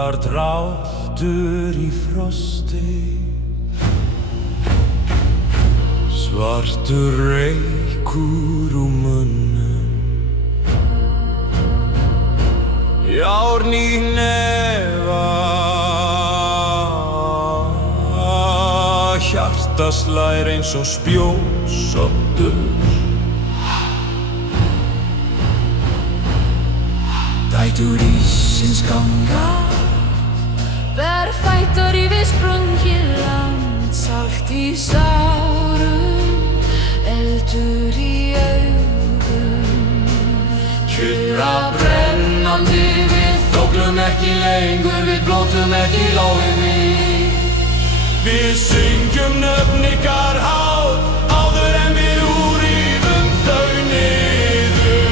Andardráttur í frosti, svartur reykur úr munnum, járn í hnefa, hjarta slær eins og spjótsoddur. Dætur ísins ganga, berfættar yfir sprungið land, salt í sárum, eldur í augum. Kyrra brennandi, við þóklum ekki lengur, við blótum ekki lófið við. Við syngjum nöfn ykkar hátt, áður en við úrýfum þau niður.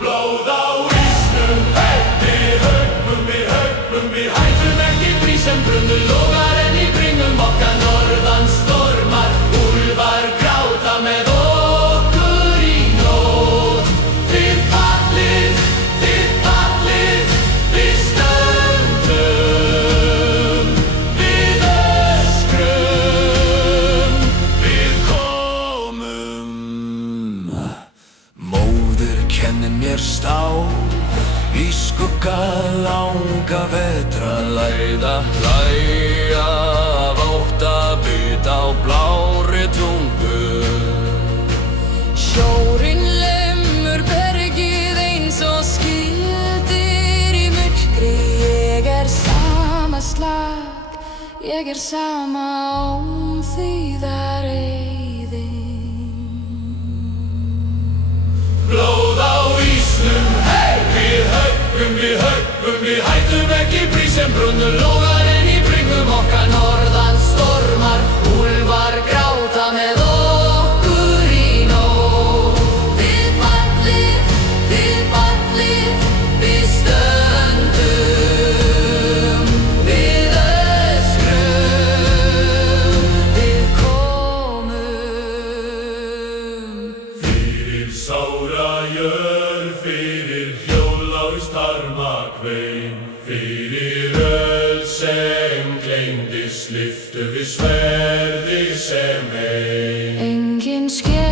Blóð á ísnum, hey! Við höggvum, við hættum ekki því sem brunnu logar en í bringum okkar norðan stormar. Úlfar gráta með okkur í nótt. Þið fallið, við stöndum, við öskrum, við komum. Móðir kennir mér stá, í skugga langa vetra læða, hlæja af ótta, bita á blárri tungu. Sjórinn lemur bergið eins og skildir í myrkri. Ég sama slag, ég sama ómþýða reiðin. Blóð á ísnum, hey! Við höggvum, við hættum ekki brí sem brunnu logar en í bringum okkar norðan stormar. Úlfar gráta með okkur í nótt. Þið fallið, við stöndum, við öskrum, við komum. Fyrir sára jörð, fyrir hljóðlaust harmakvein, fyrir öll sem gleymdist, lyftu við sverði sem ein. Enginn sker